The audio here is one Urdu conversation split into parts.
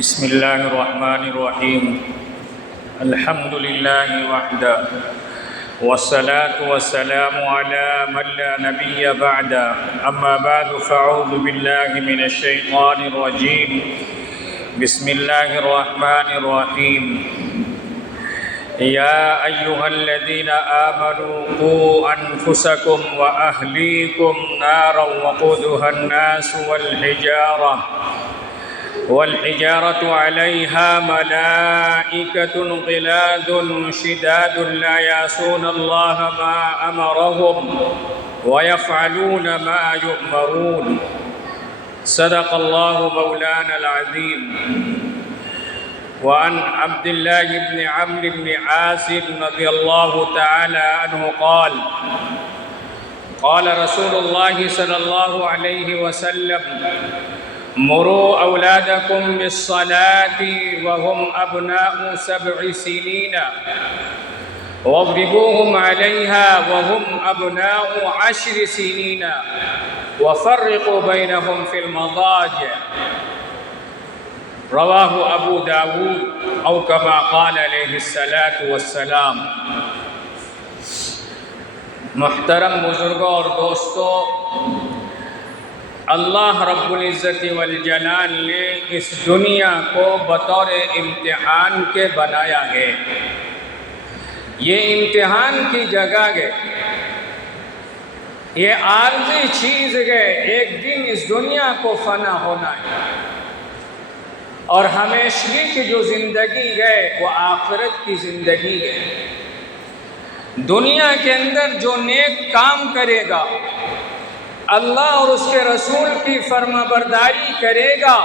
بسم الله الرحمن الرحيم. الحمد لله وحده والصلاة والسلام على من لا نبي بعده. أما بعد فأعوذ بالله من الشيطان الرجيم. بسم الله الرحمن الرحيم. يا أيها الذين آمنوا قوا أنفسكم وأهليكم نارا وقودها الناس والحجارة عليها ملائكة غلاظ شداد لا يعصون الله ما أمرهم ويفعلون ما يؤمرون. صدق الله مولانا العظيم. وعن عبد الله بن عمرو بن عاص رضي الله تعالى عنه قال قال رسول الله صلى الله عليه وسلم: مروا أولادكم بالصلاة وهم أبناء 7 سنين واضربوهم عليها وهم أبناء 10 سنين وفرقوا بينهم في المضاجع. رواہ ابو داود او کما قال علیہ الصلاۃ والسلام. محترم بزرگوں اور دوستوں، اللہ رب العزت والجلال نے اس دنیا کو بطور امتحان کے بنایا ہے. یہ امتحان کی جگہ ہے، یہ عارضی چیز ہے. ایک دن اس دنیا کو فنا ہونا ہے اور ہمیشگی کی جو زندگی ہے وہ آخرت کی زندگی ہے. دنیا کے اندر جو نیک کام کرے گا، اللہ اور اس کے رسول کی فرما برداری کرے گا،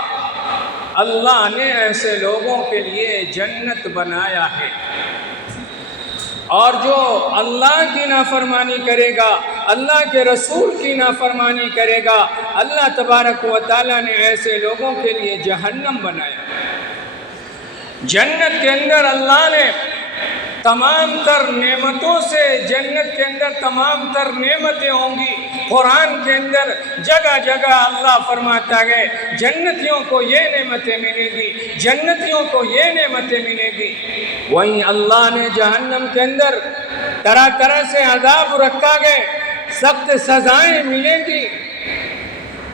اللہ نے ایسے لوگوں کے لیے جنت بنایا ہے. اور جو اللہ کی نافرمانی کرے گا، اللہ کے رسول کی نافرمانی کرے گا، اللہ تبارک و تعالیٰ نے ایسے لوگوں کے لیے جہنم بنایا. جنت کے اندر اللہ نے تمام تر نعمتوں سے، جنت کے اندر تمام تر نعمتیں ہوں گی. قرآن کے اندر جگہ جگہ اللہ فرماتا ہے جنتیوں کو یہ نعمتیں ملے گی، جنتیوں کو یہ نعمتیں ملے گی. وہیں اللہ نے جہنم کے اندر طرح طرح سے عذاب رکھا گئے، سخت سزائیں ملیں گی.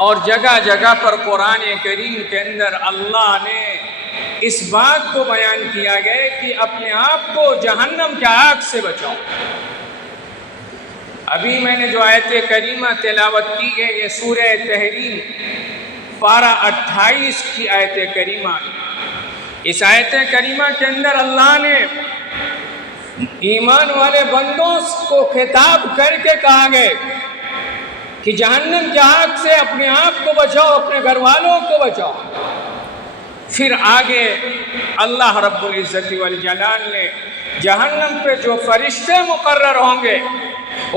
اور جگہ جگہ پر قرآن کریم کے اندر اللہ نے اس بات کو بیان کیا گیا کہ اپنے آپ کو جہنم کے آگ سے بچاؤ. ابھی میں نے جو آیت کریمہ تلاوت کی ہے یہ سورہ تحریم پارہ 28 کی آیت کریمہ. اس آیت کریمہ کے اندر اللہ نے ایمان والے بندوں کو خطاب کر کے کہا گیا کہ جہنم کے آگ سے اپنے آپ کو بچاؤ، اپنے گھر والوں کو بچاؤ. پھر آگے اللہ رب العزت والجلال نے جہنم پہ جو فرشتے مقرر ہوں گے،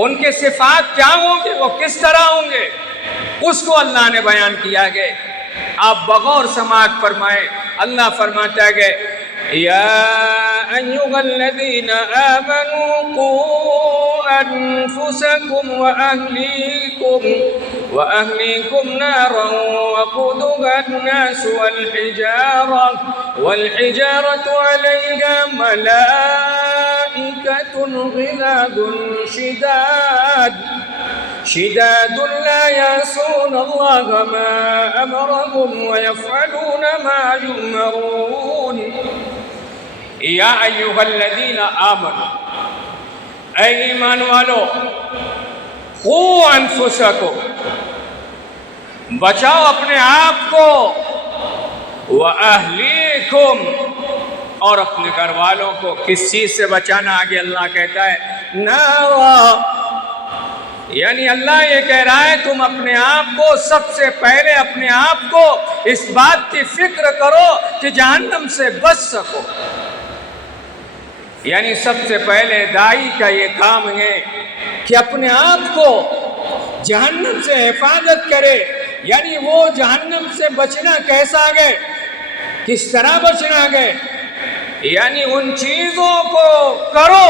ان کے صفات کیا ہوں گے، وہ کس طرح ہوں گے، اس کو اللہ نے بیان کیا گیا. آپ بغور سماعت فرمائیں. اللہ فرماتا ہے یا ایھا الذین آمنوا قوا انفسکم واہلیکم نارا وقودها الناس والحجارة علیہا ملائکة غلاظ شداد لا يعصون الله ما أمرهم ويفعلون ما يؤمرون. یا ایھا الذین آمنوا، اے ایمان والو، قوا انفسکم، بچاؤ اپنے آپ کو، واہلیکم، اور اپنے گھر والوں کو. کس چیز سے بچانا؟ آگے اللہ کہتا ہے نارا، یعنی اللہ یہ کہہ رہا ہے تم اپنے آپ کو سب سے پہلے اپنے آپ کو اس بات کی فکر کرو کہ جہنم سے بچ سکو. یعنی سب سے پہلے داعی کا یہ کام ہے کہ اپنے آپ کو جہنم سے حفاظت کرے. یعنی وہ جہنم سے بچنا کیسا گئے، کس طرح بچنا گئے، یعنی ان چیزوں کو کرو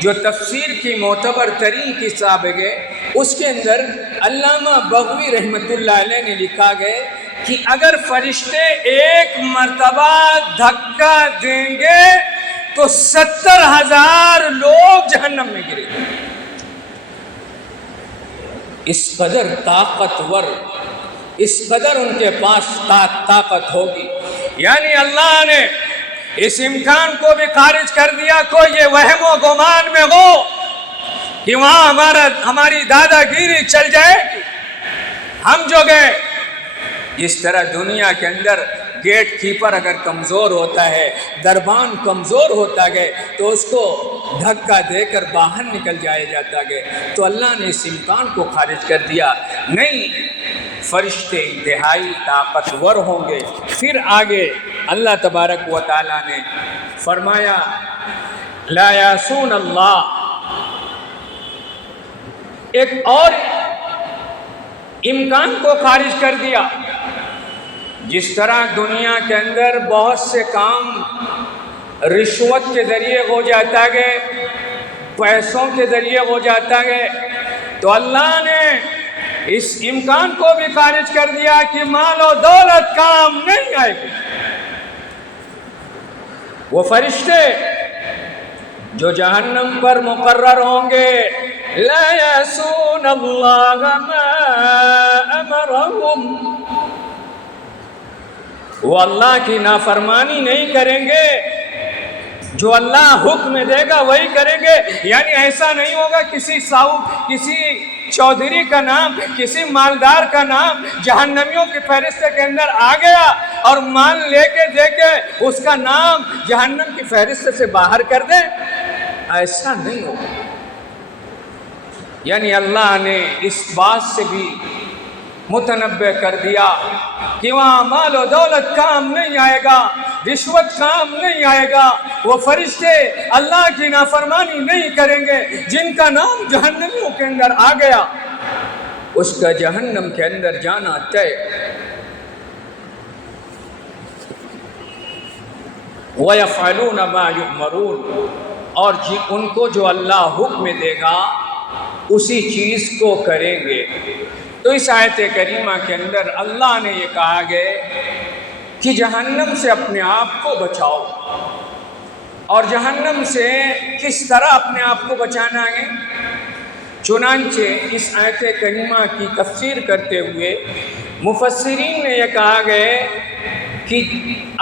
جو تفسیر کی معتبر ترین کتاب ہے اس کے اندر علامہ بغوی رحمۃ اللہ علیہ نے لکھا گیا کہ اگر فرشتے ایک مرتبہ دھکا دیں گے تو 70,000 لوگ جہنم میں گریں گے۔ اس قدر طاقتور، اس قدر ان کے پاس طاقت ہوگی، یعنی اللہ نے اس امکان کو بھی خارج کر دیا۔ کوئی یہ وہم و گمان میں ہو کہ وہاں ہماری دادا گیری چل جائے گی، ہم جو گئے، اس طرح دنیا کے اندر گیٹ کیپر اگر کمزور ہوتا ہے، دربان کمزور ہوتا گئے تو اس کو دھکا دے کر باہر نکل جایا جاتا گئے، تو اللہ نے اس امکان کو خارج کر دیا۔ نہیں، فرشتے انتہائی طاقتور ہوں گے۔ پھر آگے اللہ تبارک و تعالیٰ نے فرمایا لا یعصون اللہ، ایک اور امکان کو خارج کر دیا۔ جس طرح دنیا کے اندر بہت سے کام رشوت کے ذریعے ہو جاتا گئے، پیسوں کے ذریعے ہو جاتا گئے، تو اللہ نے اس امکان کو بھی خارج کر دیا کہ مال و دولت کام نہیں آئے گی۔ وہ فرشتے جو جہنم پر مقرر ہوں گے، لا یعصون اللہ ما امرهم، وہ اللہ کی نافرمانی نہیں کریں گے، جو اللہ حکم دے گا وہی کریں گے۔ یعنی ایسا نہیں ہوگا کسی چودھری کا نام، کسی مالدار کا نام جہنمیوں کی فہرست کے اندر آ گیا اور مال لے کے دے کے اس کا نام جہنم کی فہرست سے باہر کر دیں، ایسا نہیں ہوگا۔ یعنی اللہ نے اس بات سے بھی متنبع کر دیا کہ وہاں مال و دولت کام نہیں آئے گا، رشوت کام نہیں آئے گا۔ وہ فرشتے اللہ کی نافرمانی نہیں کریں گے۔ جن کا نام جہنمیوں کے اندر آ گیا اس کا جہنم کے اندر جانا طے۔ وَيَفْعَلُونَ مَا يُؤْمَرُونَ، اور ان کو جو اللہ حکم دے گا اسی چیز کو کریں گے۔ تو اس آیت کریمہ کے اندر اللہ نے یہ کہا گیا کہ جہنم سے اپنے آپ کو بچاؤ، اور جہنم سے کس طرح اپنے آپ کو بچانا ہے؟ چنانچہ اس آیت کریمہ کی تفسیر کرتے ہوئے مفسرین نے یہ کہا گیا کہ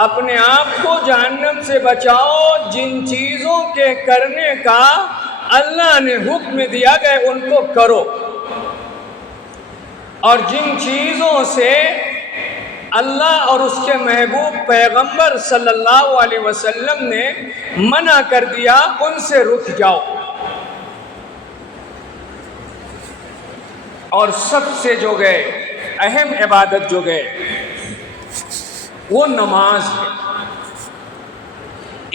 اپنے آپ کو جہنم سے بچاؤ، جن چیزوں کے کرنے کا اللہ نے حکم دیا گیا ان کو کرو، اور جن چیزوں سے اللہ اور اس کے محبوب پیغمبر صلی اللہ علیہ وسلم نے منع کر دیا ان سے رک جاؤ۔ اور سب سے جو گئے اہم عبادت جو گئے وہ نماز ہے۔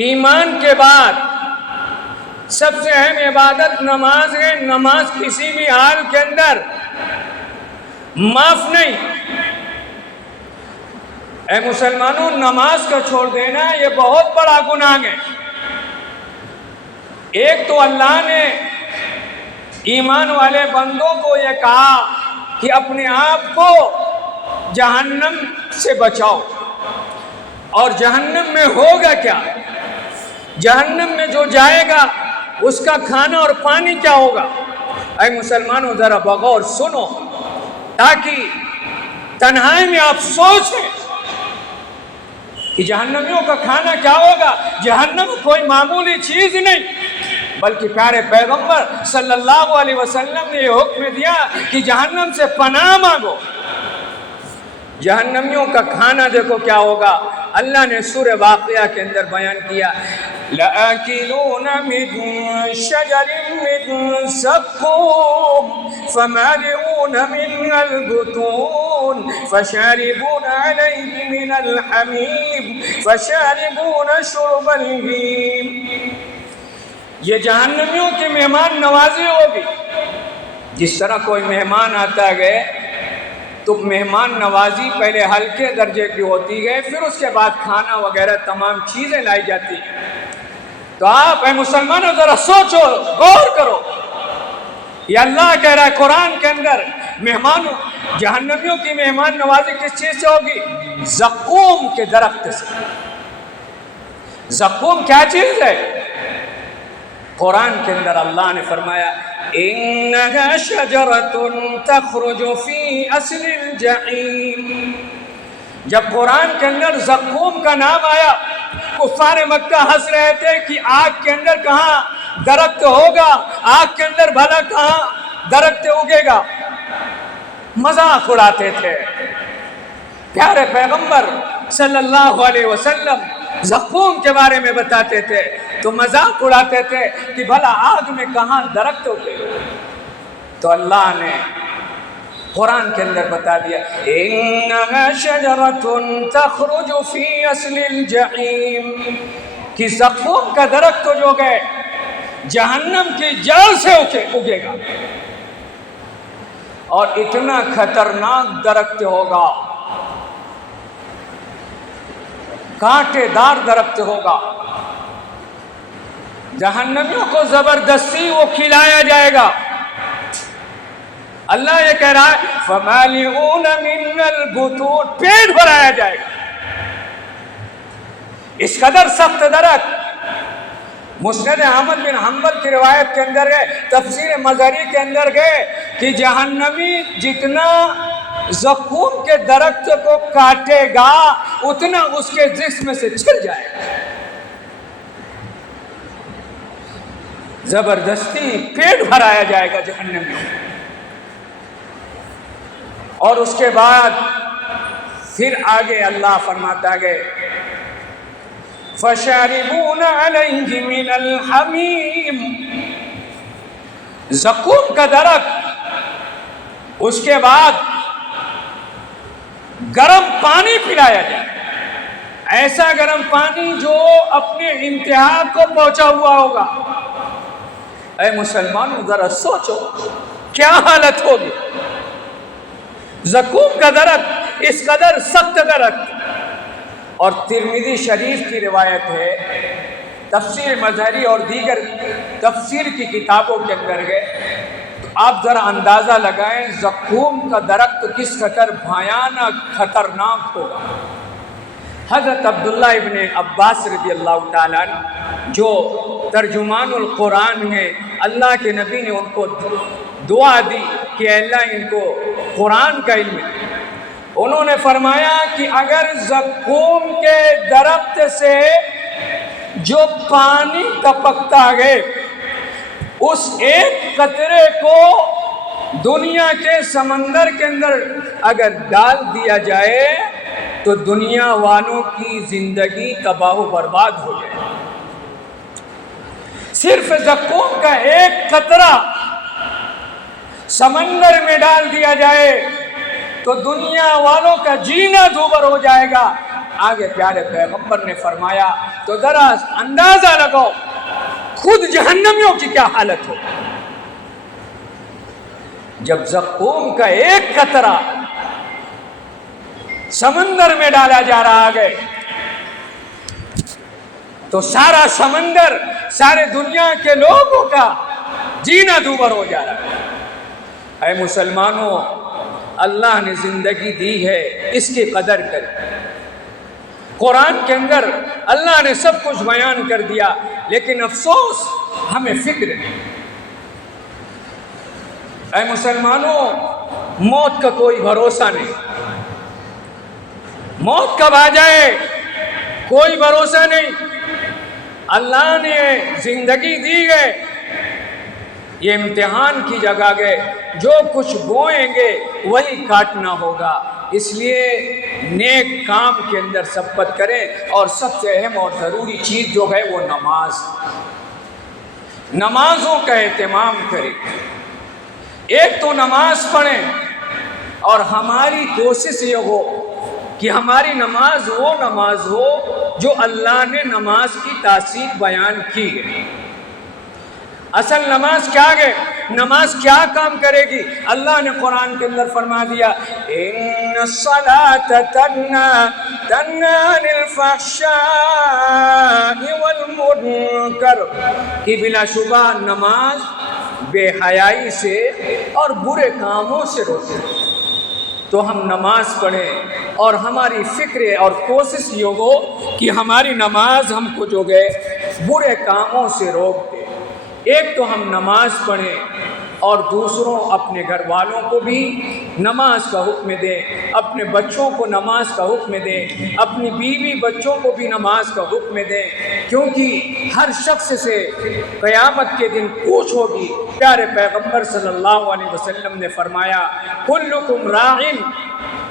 ایمان کے بعد سب سے اہم عبادت نماز ہے۔ نماز کسی بھی حال کے اندر معاف نہیں۔ اے مسلمانوں، نماز کا چھوڑ دینا یہ بہت بڑا گناہ ہے۔ ایک تو اللہ نے ایمان والے بندوں کو یہ کہا کہ اپنے آپ کو جہنم سے بچاؤ، اور جہنم میں ہوگا کیا؟ جہنم میں جو جائے گا اس کا کھانا اور پانی کیا ہوگا؟ اے مسلمانوں ذرا بغور سنو تاکہ تنہائی میں آپ سوچیں کہ جہنمیوں کا کھانا کیا ہوگا۔ جہنم کوئی معمولی چیز نہیں، بلکہ پیارے پیغمبر صلی اللہ علیہ وسلم نے یہ حکم دیا کہ جہنم سے پناہ مانگو۔ جہنمیوں کا کھانا دیکھو کیا ہوگا۔ اللہ نے سورہ واقعہ کے اندر بیان کیا لَآكِلُونَ مِن شَجَرٍ مِّن زَقُّومٍ فَمَالِئُونَ مِنْهَا الْبُطُونَ فَشَارِبُونَ عَلَيْهِ مِنَ الْحَمِيمِ فَشَارِبُونَ شُرْبَ الْهِيمِ۔ یہ جہنمیوں کی مہمان نوازی ہوگی۔ جس طرح کوئی مہمان آتا ہے تو مہمان نوازی پہلے ہلکے درجے کی ہوتی ہے، پھر اس کے بعد کھانا وغیرہ تمام چیزیں لائی جاتی ہیں۔ تو آپ اے مسلمانوں ذرا سوچو، غور کرو، یہ اللہ کہہ رہا ہے قرآن کے اندر مہمانوں جہنمیوں کی مہمان نوازی کس چیز سے ہوگی؟ زقوم کے درخت سے۔ زقوم کیا چیز ہے؟ قرآن کے اندر اللہ نے فرمایا انہا شجرۃ تخرج فی اصل الجحیم۔ جب قرآن کے اندر زقوم کا نام آیا، کفار مکہ ہنس رہے تھے کہ آگ کے اندر کہاں درخت ہوگا، آگ کے اندر بھلا کہاں درخت اگے گا، مذاق اڑاتے تھے۔ پیارے پیغمبر صلی اللہ علیہ وسلم زقوم کے بارے میں بتاتے تھے تو مذاق اڑاتے تھے کہ بھلا آگ میں کہاں درخت اگے گا۔ تو اللہ نے قرآن کے اندر بتا دیا انہا شجرۃ تخرج فی اصل الجحیم، کہ زقوم کا درخت جو ہے جہنم کی جڑ سے اگے گا، اور اتنا خطرناک درخت ہوگا، کانٹے دار درخت ہوگا، جہنمیوں کو زبردستی وہ کھلایا جائے گا۔ اللہ یہ کہہ رہا ہے فَمَالِئُونَ مِنَ الْبُطُونِ، پیٹ بھرایا جائے گا، اس قدر سخت درخت۔ مسند احمد بن حنبل کی روایت کے اندر ہے، تفسیر مظہری کے اندر ہے کہ جہنمی جتنا زقوم کے درخت کو کاٹے گا اتنا اس کے جسم سے چھل جائے گا۔ زبردستی پیٹ بھرایا جائے گا جہنم میں، اور اس کے بعد پھر آگے اللہ فرماتا ہے فَشَارِبُونَ عَلَيْهِ مِنَ الْحَمِيمِ، زقوم کا درخت، اس کے بعد گرم پانی پلایا جائے، ایسا گرم پانی جو اپنے انتہا کو پہنچا ہوا ہوگا۔ اے مسلمانوں ذرا سوچو کیا حالت ہوگی۔ زقوم کا درخت، اس قدر سخت درخت۔ اور ترمذی شریف کی روایت ہے، تفسیر مظہری اور دیگر تفسیر کی کتابوں کے اندر ہے، تو آپ ذرا اندازہ لگائیں زقوم کا درخت کس قدر بھیانک خطرناک ہوگا۔ حضرت عبداللہ ابن عباس رضی اللہ تعالیٰ عنہ جو ترجمان القرآن ہیں، اللہ کے نبی نے ان کو دعا دی کہ اللہ ان کو قرآن کا علم ہے۔ انہوں نے فرمایا کہ اگر زقوم کے درخت سے جو پانی ٹپکتا ہے اس ایک قطرے کو دنیا کے سمندر کے اندر اگر ڈال دیا جائے تو دنیا والوں کی زندگی تباہ و برباد ہو جائے۔ صرف زقوم کا ایک قطرہ سمندر میں ڈال دیا جائے تو دنیا والوں کا جینا دوبر ہو جائے گا۔ آگے پیارے پیغمبر نے فرمایا تو ذرا اندازہ لگاؤ خود جہنمیوں کی کیا حالت ہو جب زقوم کا ایک قطرہ سمندر میں ڈالا جا رہا ہے تو سارا سمندر، سارے دنیا کے لوگوں کا جینا دوبر ہو جا رہا ہے۔ اے مسلمانوں، اللہ نے زندگی دی ہے، اس کی قدر کریں۔ قرآن کے اندر اللہ نے سب کچھ بیان کر دیا، لیکن افسوس ہمیں فکر نہیں۔ اے مسلمانوں، موت کا کوئی بھروسہ نہیں، موت کب آ جائے کوئی بھروسہ نہیں۔ اللہ نے زندگی دی ہے، یہ امتحان کی جگہ ہے، جو کچھ بوئیں گے وہی کاٹنا ہوگا۔ اس لیے نیک کام کے اندر سبقت کریں، اور سب سے اہم اور ضروری چیز جو ہے وہ نماز، نمازوں کا اہتمام کریں۔ ایک تو نماز پڑھیں، اور ہماری کوشش یہ ہو کہ ہماری نماز وہ نماز ہو جو اللہ نے نماز کی تاثیر بیان کی ہے۔ اصل نماز کیا ہے؟ نماز کیا کام کرے گی؟ اللہ نے قرآن کے اندر فرما دیا ان الصلاۃ تنہی عن الفحشاء والمنکر، کہ بلا شبہ نماز بے حیائی سے اور برے کاموں سے روکے۔ تو ہم نماز پڑھیں اور ہماری فکر اور کوشش یہ ہو کہ ہماری نماز ہم کو جو گئے برے کاموں سے روک دے۔ ایک تو ہم نماز پڑھیں اور دوسروں اپنے گھر والوں کو بھی نماز کا حکم دیں، اپنے بچوں کو نماز کا حکم دیں، اپنی بیوی بچوں کو بھی نماز کا حکم دیں، کیونکہ ہر شخص سے قیامت کے دن پوچھ ہوگی۔ پیارے پیغمبر صلی اللہ علیہ وسلم نے فرمایا کلکم راع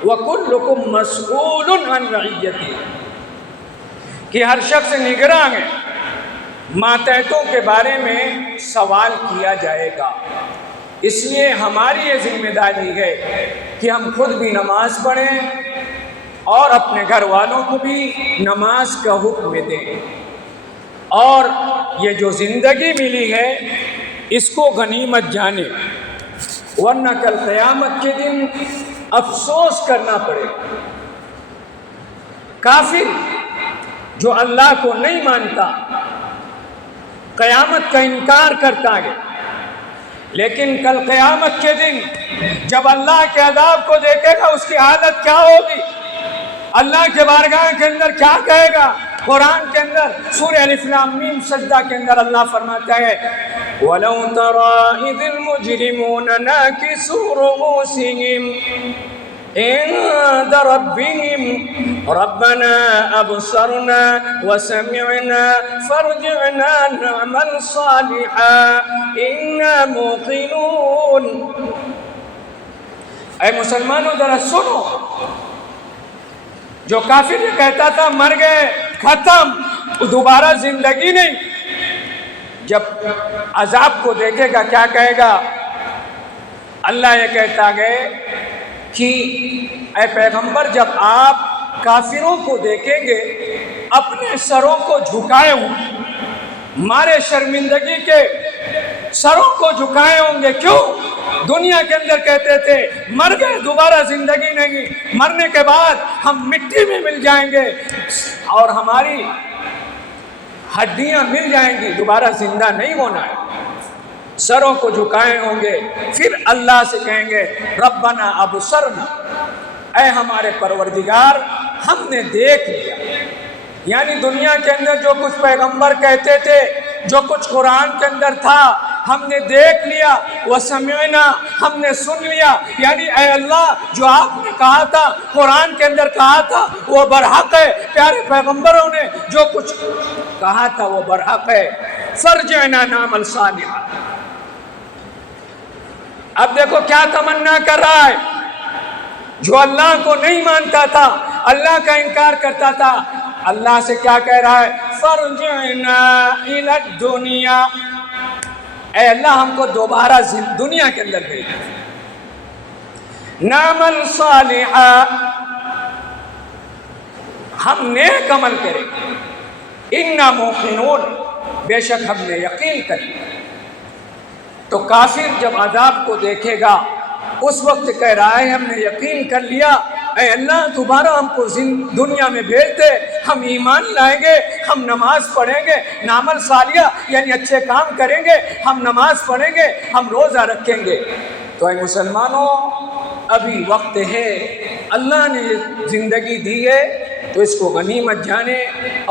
وکلکم مسئول عن رعیتہ، کہ ہر شخص نگراں ہے، ماتحتوں کے بارے میں سوال کیا جائے گا۔ اس لیے ہماری یہ ذمہ داری ہے کہ ہم خود بھی نماز پڑھیں اور اپنے گھر والوں کو بھی نماز کا حکم دیں، اور یہ جو زندگی ملی ہے اس کو غنیمت جانیں، ورنہ کل قیامت کے دن افسوس کرنا پڑے۔ کافر جو اللہ کو نہیں مانتا قیامت کا انکار کرتا ہے، لیکن کل قیامت کے دن جب اللہ کے عذاب کو دیکھے گا اس کی حالت کیا ہوگی؟ اللہ کے بارگاہ کے اندر کیا کہے گا؟ قرآن کے اندر سورہ الف لام میم سجدہ کے اندر اللہ فرماتا ہے وَلَوْ تَرَىٰ إِذِ الْمُجْرِمُونَ نَاكِسُو رُءُوسِهِمْ عند ربهم ربنا أبصرنا وسمعنا فارجعنا نعمل صالحا إنا موقنون۔ اے مسلمانوں ذرا سنو، جو کافر یہ کہتا تھا مر گئے ختم دوبارہ زندگی نہیں، جب عذاب کو دیکھے گا کیا کہے گا؟ اللہ یہ کہتا ہے کہ اے پیغمبر جب آپ کافروں کو دیکھیں گے اپنے سروں کو جھکائے ہوئے، مارے شرمندگی کے سروں کو جھکائے ہوں گے۔ کیوں؟ دنیا کے اندر کہتے تھے مر گئے دوبارہ زندگی نہیں، مرنے کے بعد ہم مٹی میں مل جائیں گے اور ہماری ہڈیاں مل جائیں گی، دوبارہ زندہ نہیں ہونا ہے۔ سروں کو جھکائے ہوں گے، پھر اللہ سے کہیں گے ربنا ابصرنا، اے ہمارے پروردگار ہم نے دیکھ لیا۔ یعنی دنیا کے اندر جو کچھ پیغمبر کہتے تھے، جو کچھ قرآن کے اندر تھا ہم نے دیکھ لیا، وسمعنا ہم نے سن لیا، یعنی اے اللہ جو آپ نے کہا تھا قرآن کے اندر کہا تھا وہ برحق ہے، پیارے پیغمبروں نے جو کچھ کہا تھا وہ برحق ہے، فرجعنا نعمل صالحا۔ اب دیکھو کیا تمنا کر رہا ہے، جو اللہ کو نہیں مانتا تھا، اللہ کا انکار کرتا تھا، اللہ سے کیا کہہ رہا ہے فرجعنا الی الدنیا، اے اللہ ہم کو دوبارہ دنیا کے اندر بھیج، نعمل صالحا، ہم نیک عمل کریں، انا موقنون، بے شک ہم نے یقین کر لیا۔ تو کافر جب عذاب کو دیکھے گا اس وقت کہہ رہا ہے ہم نے یقین کر لیا، اے اللہ دوبارہ ہم کو دنیا میں بھیج دے، ہم ایمان لائیں گے، ہم نماز پڑھیں گے، نعمل صالحہ یعنی اچھے کام کریں گے، ہم نماز پڑھیں گے، ہم روزہ رکھیں گے۔ تو اے مسلمانوں ابھی وقت ہے، اللہ نے زندگی دی ہے تو اس کو غنیمت جانے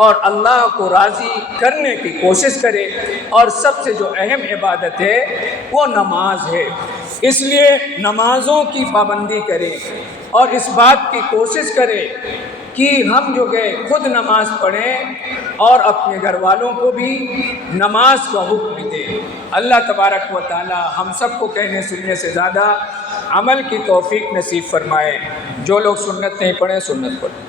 اور اللہ کو راضی کرنے کی کوشش کرے، اور سب سے جو اہم عبادت ہے وہ نماز ہے۔ اس لیے نمازوں کی پابندی کریں اور اس بات کی کوشش کریں کہ ہم جو کہ خود نماز پڑھیں اور اپنے گھر والوں کو بھی نماز کا حکم دیں۔ اللہ تبارک و تعالی ہم سب کو کہنے سننے سے زیادہ عمل کی توفیق نصیب فرمائے۔ جو لوگ سنت نہیں پڑھیں سنت پڑھیں۔